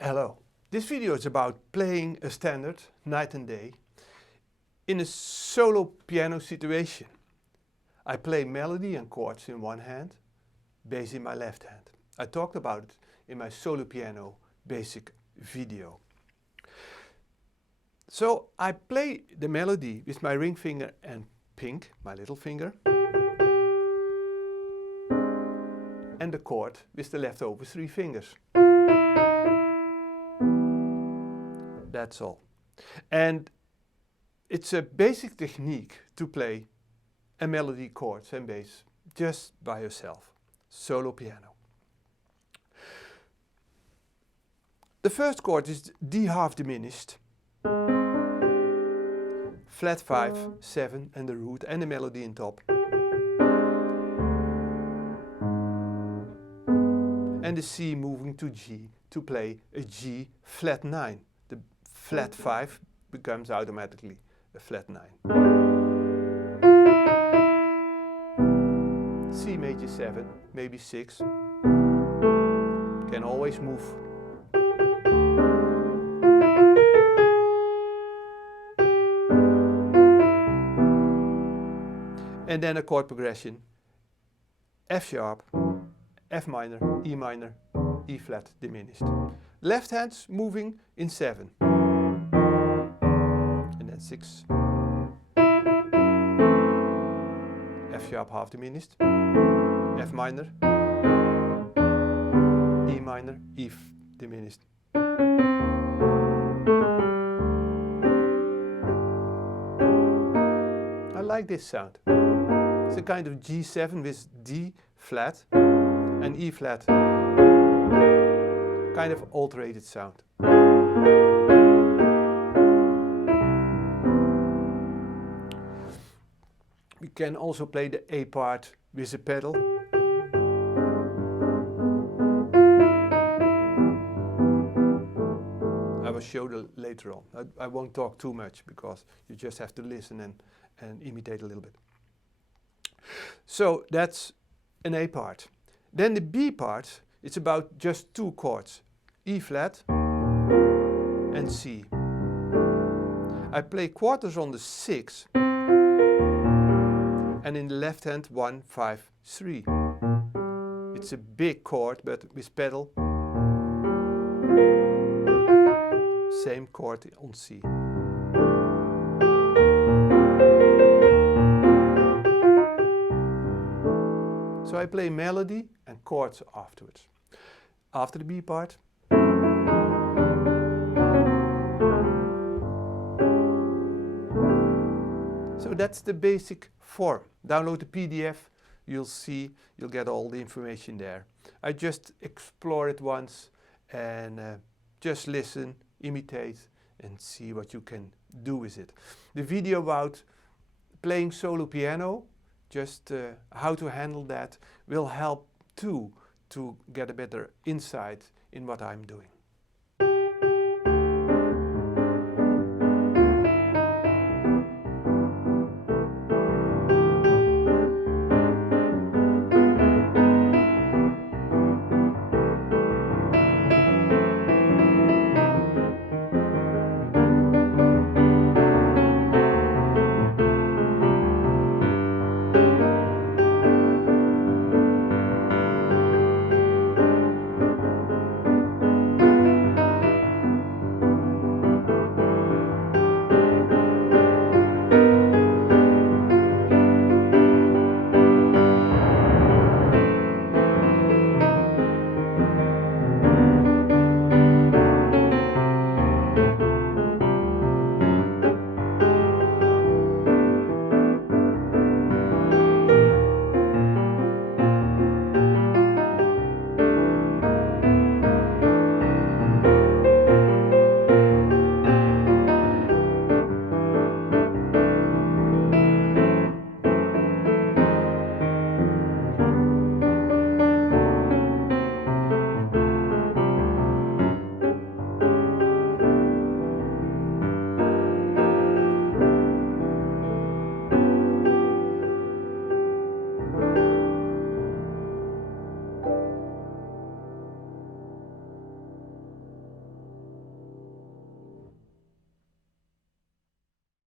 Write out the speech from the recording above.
Hello. This video is about playing a standard night and day in a solo piano situation. I play melody and chords in one hand, bass in my left hand. I talked about it in my solo piano basic video. So I play the melody with my ring finger and pink, my little finger, and the chord with the leftover 3 fingers. That's all. And it's a basic technique to play a melody, chords and bass just by yourself, solo piano. The first chord is D half diminished, flat 5, 7 and the root and the melody in top. And the C moving to G to play a G flat 9. The flat 5 becomes automatically a flat 9. C major 7, maybe 6. Can always move. And then a chord progression. F sharp, F minor, E flat diminished. Left hand's moving in 7. And then 6. F sharp half diminished. F minor, E minor, diminished. I like this sound. It's a kind of G7 with D flat and E flat. Kind of alterated sound. We can also play the A part with a pedal. I will show that later on. I won't talk too much because you just have to listen and imitate a little bit. So that's an A part. Then the B part, it's about just 2 chords, E flat and C. I play quarters on the 6 and in the left hand 1, 5, 3. It's a big chord but with pedal. Same chord on C. So I play melody and chords afterwards. After the B part. So that's the basic form. Download the PDF, you'll get all the information there. I just explore it once and just listen, imitate and see what you can do with it. The video about playing solo piano, just how to handle that, will help too to get a better insight in what I'm doing.